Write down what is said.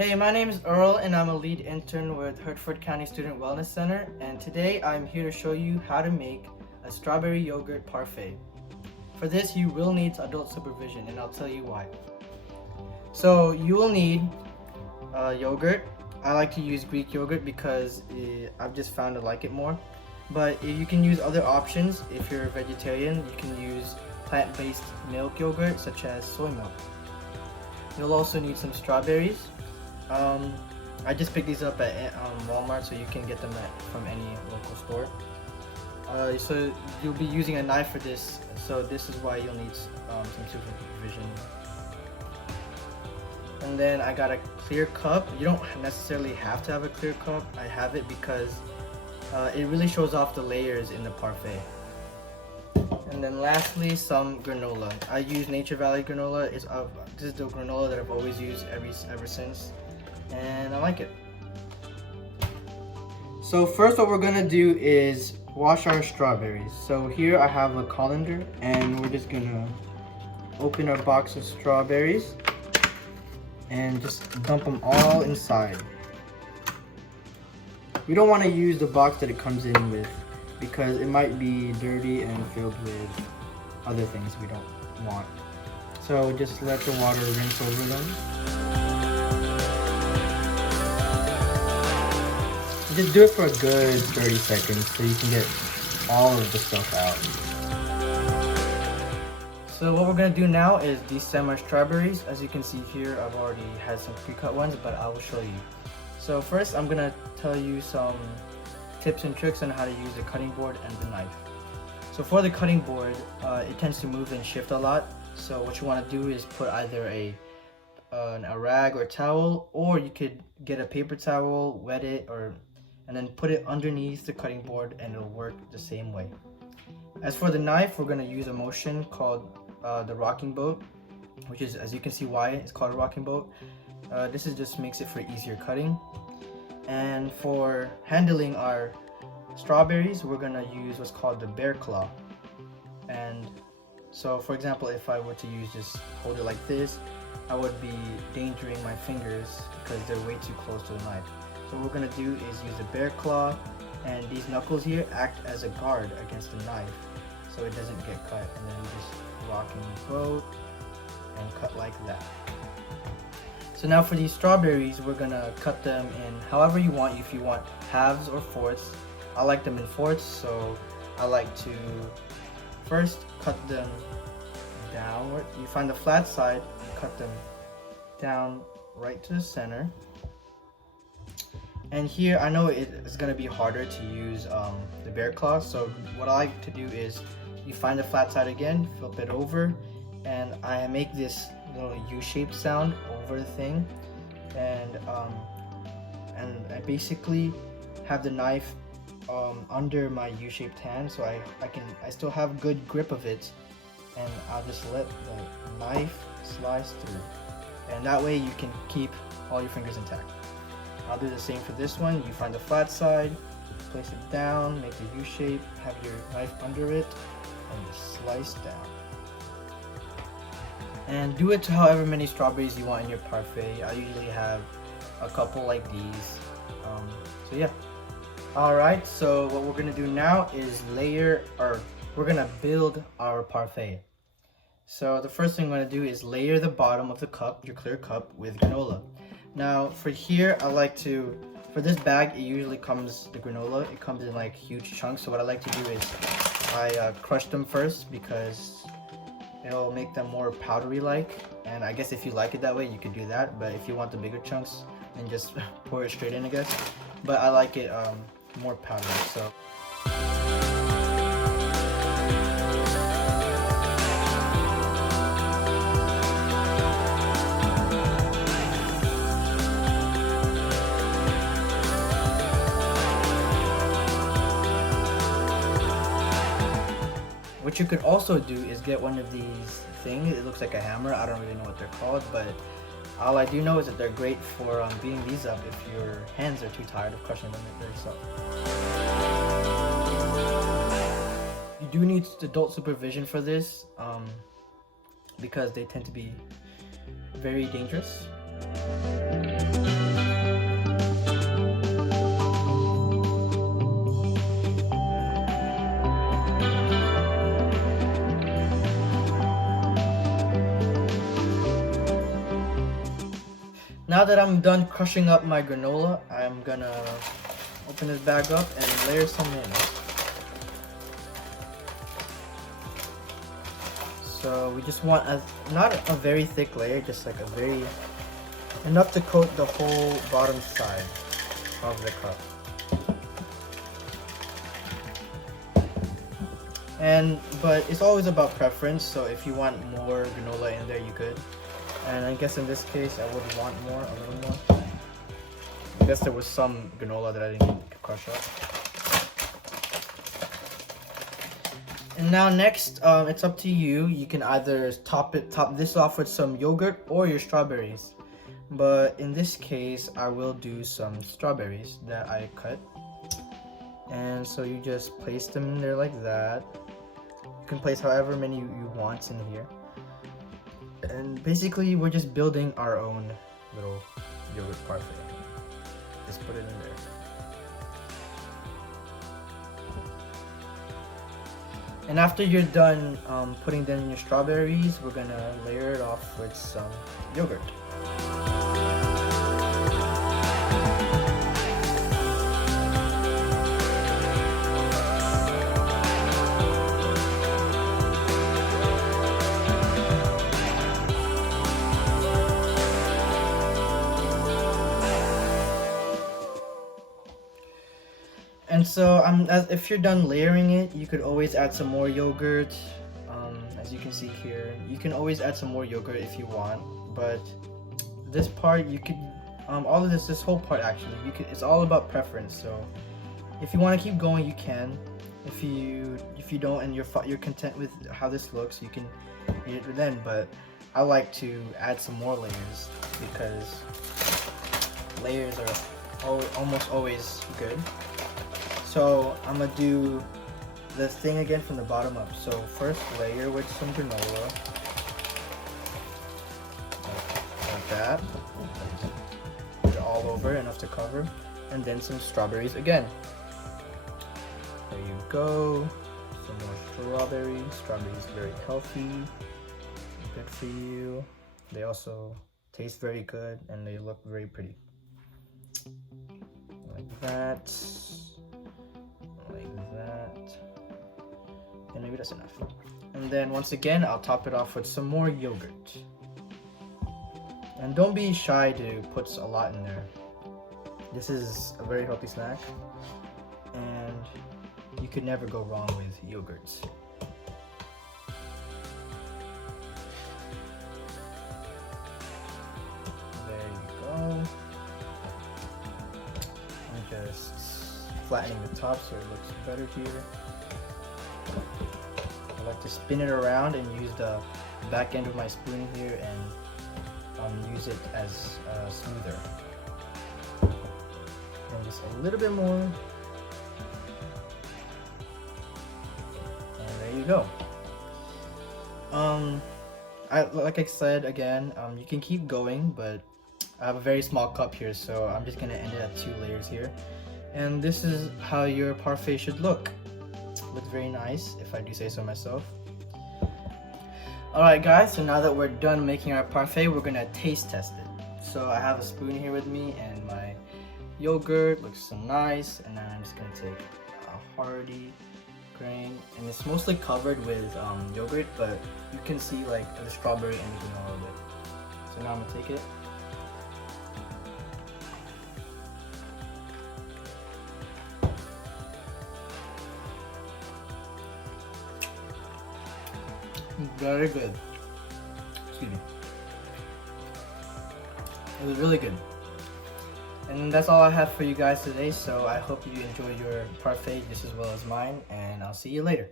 Hey, my name is Earl and I'm a lead intern with Hertford County Student Wellness Center, and today I'm here to show you how to make a strawberry yogurt parfait. For this you will need adult supervision, and I'll tell you why. So you will need yogurt. I like to use Greek yogurt because I've just found to like it more. But you can use other options. If you're a vegetarian, you can use plant-based milk yogurt such as soy milk. You'll also need some strawberries. I just picked these up at Walmart, so you can get them from any local store. So you'll be using a knife for this, so this is why you'll need some supervision. And then I got a clear cup. You don't necessarily have to have a clear cup. I have it because it really shows off the layers in the parfait. And then lastly, some granola. I use Nature Valley granola. This is the granola that I've always used ever since, and I like it. So first what we're gonna do is wash our strawberries. So here I have a colander, and we're just gonna open our box of strawberries and just dump them all inside. We don't want to use the box that it comes in with, because it might be dirty and filled with other things we don't want. So just let the water rinse over them. Just do it for a good 30 seconds so you can get all of the stuff out. So what we're going to do now is destem our strawberries. As you can see here, I've already had some pre-cut ones, but I will show you. So first I'm going to tell you some tips and tricks on how to use the cutting board and the knife. So for the cutting board, it tends to move and shift a lot. So what you want to do is put either a rag or towel, or you could get a paper towel, wet it, and then put it underneath the cutting board, and it'll work the same way. As for the knife, we're going to use a motion called the rocking boat, which is, as you can see why it's called a rocking boat. This just makes it for easier cutting. And for handling our strawberries, we're gonna use what's called the bear claw. And so, for example, if I were to hold it like this, I would be endangering my fingers because they're way too close to the knife. So what we're gonna do is use the bear claw, and these knuckles here act as a guard against the knife, so it doesn't get cut. And then just rocking the boat and cut like that. So now for these strawberries, we're gonna cut them in however you want. If you want halves or fourths, I like them in fourths, so I like to first cut them downward. You find the flat side, you cut them down right to the center. And here, I know it's gonna be harder to use the bear claw, so what I like to do is you find the flat side again, flip it over, and I make this little U-shaped sound over the thing, and I basically have the knife under my U-shaped hand, so I still have good grip of it, and I'll just let the knife slice through, and that way you can keep all your fingers intact. I'll do the same for this one. You find the flat side, place it down, make a U-shape, have your knife under it, and just slice down. And do it to however many strawberries you want in your parfait. I usually have a couple like these. So yeah. Alright, so what we're gonna do now is we're gonna build our parfait. So the first thing I'm gonna do is layer the bottom of the cup, your clear cup, with granola. Now for here, for this bag, it usually comes, the granola, it comes in like huge chunks. So what I like to do is I crush them first, because it'll make them more powdery like, and I guess if you like it that way you could do that, but if you want the bigger chunks, then just pour it straight in, I guess. But I like it more powdery. So what you could also do is get one of these things. It looks like a hammer. I don't really know what they're called, but all I do know is that they're great for beating these up if your hands are too tired of crushing them yourself. You do need adult supervision for this, because they tend to be very dangerous. Now that I'm done crushing up my granola, I'm gonna open this bag up and layer some mayonnaise. So we just want not a very thick layer, just like enough to coat the whole bottom side of the cup. But it's always about preference, so if you want more granola in there, you could. And I guess in this case, I would want a little more. I guess there was some granola that I didn't crush up. And now next, it's up to you. You can either top this off with some yogurt or your strawberries. But in this case, I will do some strawberries that I cut. And so you just place them in there like that. You can place however many you want in here. And basically, we're just building our own little yogurt parfait. Just put it in there. And after you're done putting them in your strawberries, we're gonna layer it off with some yogurt. And so, if you're done layering it, you could always add some more yogurt. As you can see here, you can always add some more yogurt if you want. But this part, you could, all of this whole part actually, it's all about preference. So, if you want to keep going, you can. If you don't, and you're content with how this looks, you can eat it then. But I like to add some more layers because layers are almost always good. So I'm gonna do the thing again from the bottom up. So first layer with some granola, like that, put it all over, enough to cover, and then some strawberries again. There you go, some more strawberries. Strawberries are very healthy, good for you. They also taste very good and they look very pretty. Like that. Like that, and maybe that's enough. And then once again, I'll top it off with some more yogurt. And don't be shy to put a lot in there. This is a very healthy snack, and you could never go wrong with yogurts. There you go. And just flattening the top so it looks better here. I like to spin it around and use the back end of my spoon here and use it as smoother. And just a little bit more. And there you go. Like I said again, you can keep going, but I have a very small cup here, so I'm just gonna end it at 2 layers here. And this is how your parfait should look. Looks very nice, if I do say so myself. Alright guys, so now that we're done making our parfait, we're gonna taste test it. So I have a spoon here with me and my yogurt looks so nice, and then I'm just gonna take a hearty grain, and it's mostly covered with yogurt, but you can see like the strawberry and the granola bit. So now I'm gonna take it. Very good. Excuse me. It was really good. And that's all I have for you guys today, so I hope you enjoy your parfait just as well as mine, and I'll see you later.